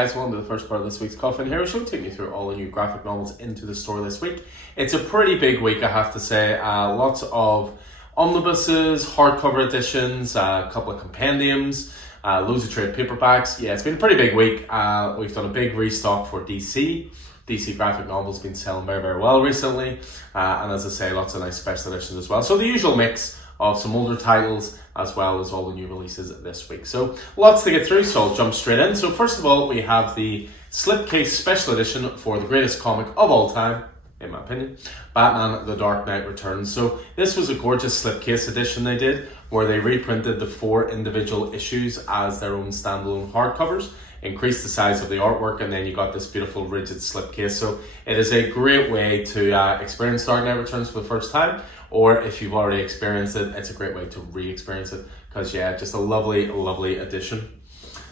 guys, welcome to the first part of this week's Coffin Hero Show, taking you through all the new graphic novels into the store this week. It's a pretty big week, I have to say. Lots of omnibuses, hardcover editions, a couple of compendiums, loads of trade paperbacks. Yeah, it's been a pretty big week. We've done a big restock for DC. DC graphic novels been selling very, very well recently. And as I say, lots of nice special editions as well. So the usual mix of some older titles as well as all the new releases this week. So lots to get through, so I'll jump straight in. So first of all, we have the slipcase special edition for the greatest comic of all time, in my opinion, Batman The Dark Knight Returns. So this was a gorgeous slipcase edition they did, where they reprinted the 4 individual issues as their own standalone hardcovers, increased the size of the artwork, and then you got this beautiful rigid slipcase. So it is a great way to experience Dark Knight Returns for the first time, or if you've already experienced it, it's a great way to re-experience it, because yeah, just a lovely, lovely addition.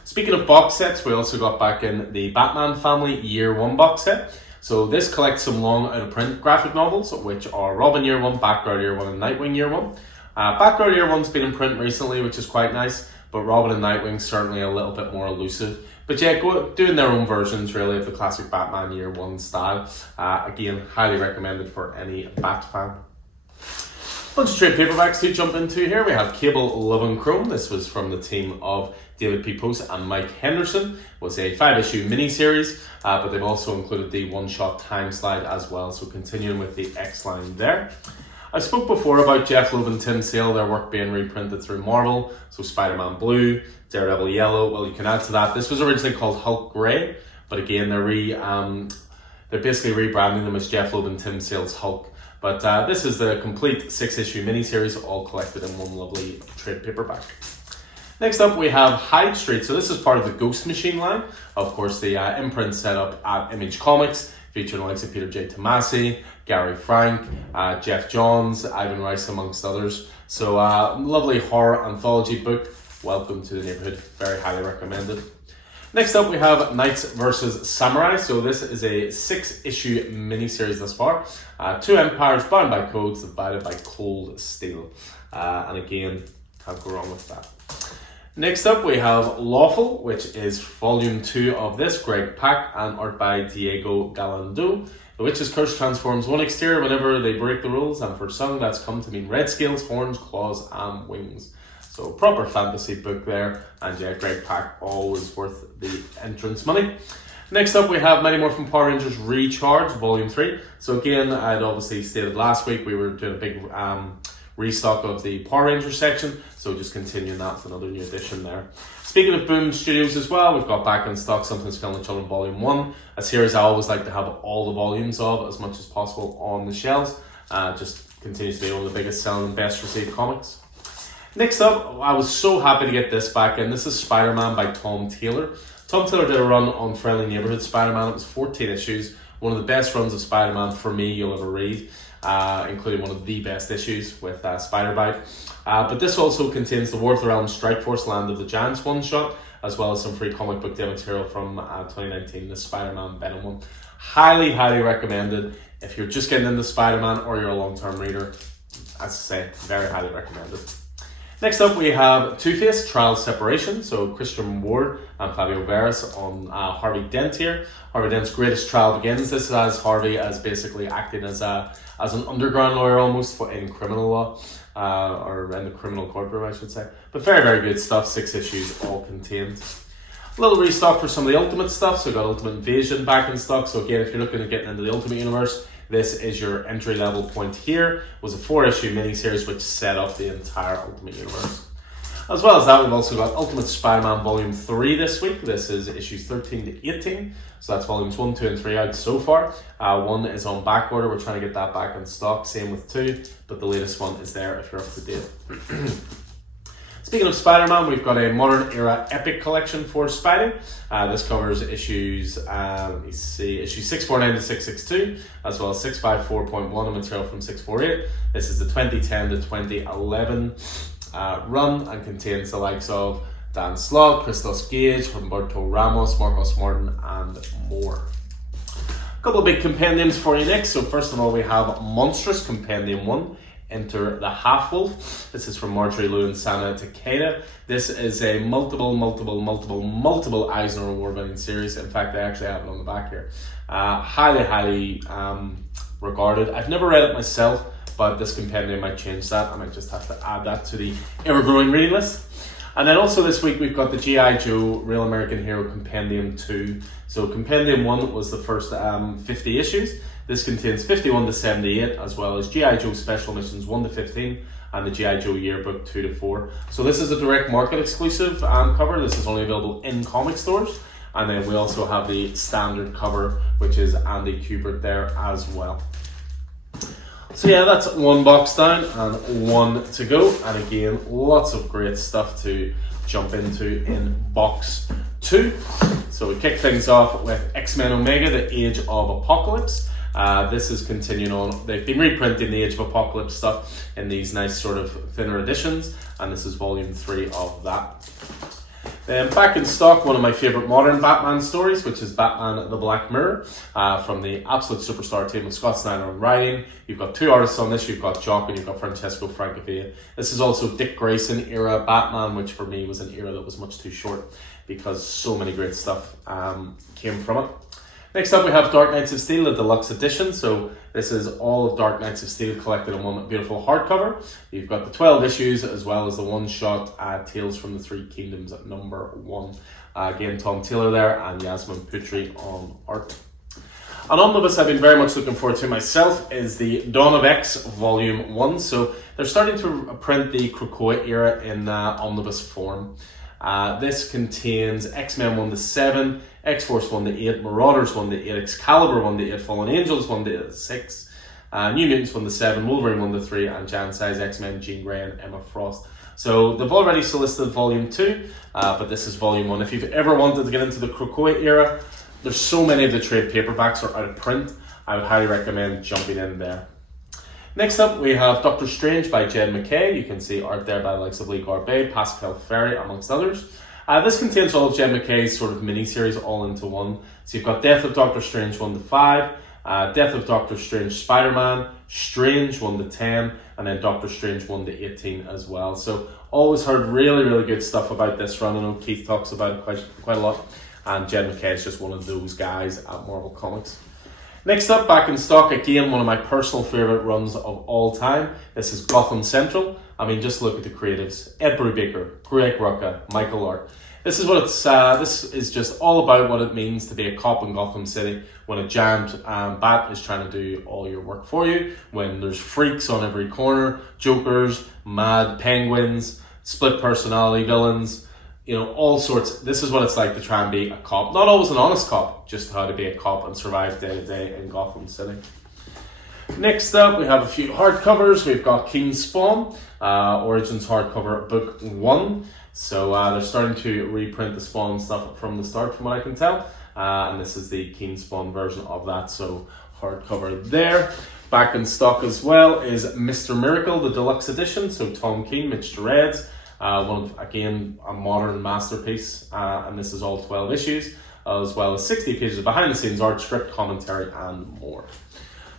Speaking of box sets, we also got back in the Batman Family Year 1 box set. So this collects some long out-of-print graphic novels, which are Robin Year 1, Batgirl Year 1, and Nightwing Year 1. Batgirl Year 1's been in print recently, which is quite nice, but Robin and Nightwing certainly a little bit more elusive. But yeah, doing their own versions really of the classic Batman Year 1 style. Again, highly recommended for any Bat fan. Bunch of trade paperbacks to jump into here. We have Cable Love and Chrome. This was from the team of David P. Post and Mike Henderson. It was a 5-issue miniseries, but they've also included the one-shot time slide as well, so continuing with the X-line there. I spoke before about Jeff Loeb and Tim Sale, their work being reprinted through Marvel, so Spider-Man Blue, Daredevil Yellow. Well, you can add to that. This was originally called Hulk Grey, but again, they're basically rebranding them as Jeff Loeb and Tim Sale's Hulk. But this is the complete 6-issue miniseries, all collected in one lovely trade paperback. Next up, we have Hyde Street. So this is part of the Ghost Machine line. Of course, the imprint set up at Image Comics, featuring the likes of Peter J. Tomasi, Gary Frank, Jeff Johns, Ivan Rice, amongst others. So lovely horror anthology book. Welcome to the neighborhood. Very highly recommended. Next up, we have Knights vs. Samurai. So this is a 6-issue miniseries thus far. 2 empires bound by codes, divided by cold steel. And again, can't go wrong with that. Next up, we have Lawful, which is volume 2 of this. Greg Pak and art by Diego Galando. The witch's curse transforms one exterior whenever they break the rules, and for some that's come to mean red scales, horns, claws, and wings. So proper fantasy book there, and yeah, Greg Pak, always worth the entrance money. Next up, we have many more from Power Rangers Recharge, Volume 3. So again, I'd obviously stated last week we were doing a big restock of the Power Rangers section, so just continuing that with another new edition there. Speaking of Boom Studios as well, we've got back in stock Something's Killing the Children Volume 1, a series I always like to have all the volumes of as much as possible on the shelves. Just continues to be one of the biggest selling and best received comics. Next up, I was so happy to get this back in. This is Spider-Man by Tom Taylor. Tom Taylor did a run on Friendly Neighborhood Spider-Man. It was 14 issues. One of the best runs of Spider-Man for me you'll ever read, including one of the best issues with Spider-Bite. But this also contains the War of the Realms Strike Force Land of the Giants one-shot, as well as some free comic book day material from 2019, the Spider-Man Venom one. Highly, highly recommended. If you're just getting into Spider-Man or you're a long-term reader, as I say, very highly recommended. Next up, we have Two-Face, Trial Separation. So Christian Ward and Fabio Veras on Harvey Dent here. Harvey Dent's greatest trial begins. This has Harvey as basically acting as an underground lawyer almost in criminal law, or in the criminal courtroom, I should say. But very, very good stuff. 6 issues all contained. A little restock for some of the Ultimate stuff. So we've got Ultimate Invasion back in stock. So again, if you're looking at getting into the Ultimate Universe, this is your entry level point here. It was a 4-issue miniseries which set up the entire Ultimate Universe. As well as that, we've also got Ultimate Spider-Man Volume 3 this week. This is issues 13 to 18. So that's volumes 1, 2, and 3 out so far. 1 is on back order. We're trying to get that back in stock. Same with 2, but the latest one is there if you're up to date. Speaking of Spider-Man, we've got a modern era epic collection for Spidey. This covers issues, issues 649 to 662, as well as 654.1 and material from 648. This is the 2010 to 2011 run and contains the likes of Dan Slott, Christos Gage, Humberto Ramos, Marcos Martin, and more. A couple of big compendiums for you next. So first of all, we have Monstrous Compendium 1, Enter the Half-Wolf. This is from Marjorie Liu and Sana Takeda. This is a multiple Eisner Award winning series. In fact, I actually have it on the back here. Highly regarded. I've never read it myself, but this compendium might change that. I might just have to add that to the ever-growing reading list. And then also this week we've got the G.I. Joe Real American Hero Compendium 2. So Compendium 1 was the first 50 issues. This contains 51 to 78, as well as G.I. Joe Special Missions 1 to 15 and the G.I. Joe Yearbook 2 to 4. So this is a direct market exclusive cover. This is only available in comic stores. And then we also have the standard cover, which is Andy Kubert there as well. So yeah, that's one box down and one to go. And again, lots of great stuff to jump into in box 2. So we kick things off with X-Men Omega, The Age of Apocalypse. This is continuing on. They've been reprinting the Age of Apocalypse stuff in these nice sort of thinner editions, and this is volume 3 of that. Then back in stock, one of my favourite modern Batman stories, which is Batman the Black Mirror, from the Absolute Superstar team of Scott Snyder on writing. You've got 2 artists on this, you've got Jock and you've got Francesco Francavilla. This is also Dick Grayson era Batman, which for me was an era that was much too short because so many great stuff came from it. Next up we have Dark Knights of Steel, the deluxe edition. So this is all of Dark Knights of Steel collected in one beautiful hardcover. You've got the 12 issues as well as the one-shot Tales from the Three Kingdoms at number 1. Again, Tom Taylor there and Yasmin Putri on art. An omnibus I've been very much looking forward to myself is the Dawn of X Volume 1. So they're starting to print the Krakoa era in omnibus form. This contains X-Men 1 to 7, X-Force 1 to 8, Marauders 1 to 8, Excalibur 1 to 8, Fallen Angels 1 to 6, New Mutants 1 to 7, Wolverine 1 to 3, and Jan Size X-Men, Jean Grey and Emma Frost. So they've already solicited Volume 2, but this is Volume 1. If you've ever wanted to get into the Krakoa era, there's so many of the trade paperbacks are out of print. I would highly recommend jumping in there. Next up, we have Doctor Strange by Jed MacKay. You can see art there by the likes of Lee Garbett, Pascal Ferry, amongst others. This contains all of Jed MacKay's sort of mini-series all into one. So you've got Death of Doctor Strange 1 to 5, Death of Doctor Strange Spider-Man, Strange 1 to 10, and then Doctor Strange 1 to 18 as well. So always heard really good stuff about this run. I know Keith talks about it quite a lot. And Jed MacKay is just one of those guys at Marvel Comics. Next up, back in stock, again, one of my personal favourite runs of all time. This is Gotham Central. I mean, just look at the creatives. Ed Brubaker, Greg Rucka, Michael Art. This is just all about what it means to be a cop in Gotham City when a giant bat is trying to do all your work for you, when there's freaks on every corner, jokers, mad penguins, split personality villains, you know, all sorts. This is what it's like to try and be a cop. Not always an honest cop, just how to be a cop and survive day to day in Gotham City. Next up, we have a few hardcovers. We've got Keen Spawn, Origins hardcover book 1. So they're starting to reprint the Spawn stuff from the start, from what I can tell. And this is the Keen Spawn version of that, so hardcover there. Back in stock as well is Mr. Miracle, the deluxe edition. So Tom King, Mitch Gerads. One of, again, a modern masterpiece, and this is all 12 issues, as well as 60 pages of behind the scenes art, script, commentary, and more.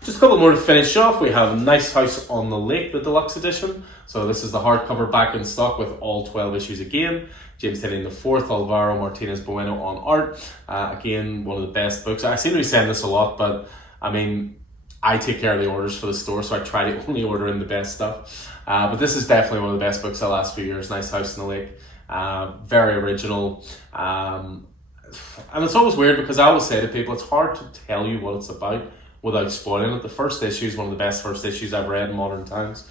Just a couple more to finish off. We have Nice House on the Lake, the deluxe edition. So this is the hardcover back in stock with all 12 issues again. James Tynion IV, Alvaro Martinez Bueno on art. Again, one of the best books. I seem to be saying this a lot, but I mean, I take care of the orders for the store, so I try to only order in the best stuff. But this is definitely one of the best books of the last few years, Nice House on the Lake. Very original. And it's always weird because I always say to people, it's hard to tell you what it's about without spoiling it. The first issue is one of the best first issues I've read in modern times.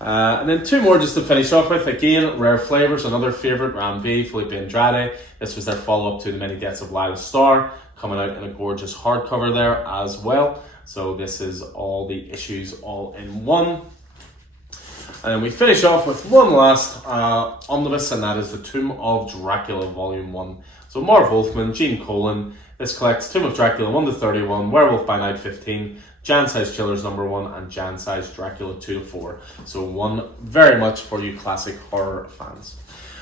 And then 2 more just to finish off with. Again, Rare Flavors, another favourite, Ram V, Felipe Andrade. This was their follow-up to The Many Deaths of Lila Starr, coming out in a gorgeous hardcover there as well. So this is all the issues all in one. And then we finish off with one last omnibus, and that is The Tomb of Dracula Volume 1. So Marv Wolfman, Gene Colan. This collects Tomb of Dracula 1 to 31, Werewolf by Night 15, Jan Size Chillers number 1, and Jan Size Dracula 2 to 4. So one very much for you classic horror fans.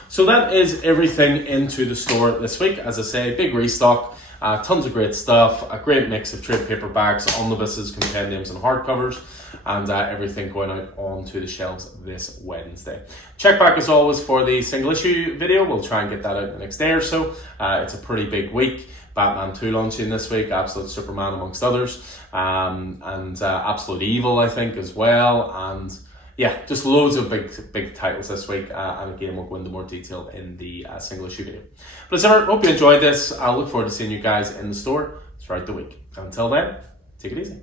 So that is everything into the store this week. As I say, big restock. Tons of great stuff, a great mix of trade paperbacks, omnibuses, compendiums and hardcovers, and everything going out onto the shelves this Wednesday. Check back as always for the single issue video. We'll try and get that out the next day or so. It's a pretty big week. Batman 2 launching this week, Absolute Superman amongst others, and Absolute Evil I think as well, and yeah, just loads of big titles this week, and again we'll go into more detail in the single issue video. But as ever, hope you enjoyed this. I look forward to seeing you guys in the store throughout the week. Until then, take it easy.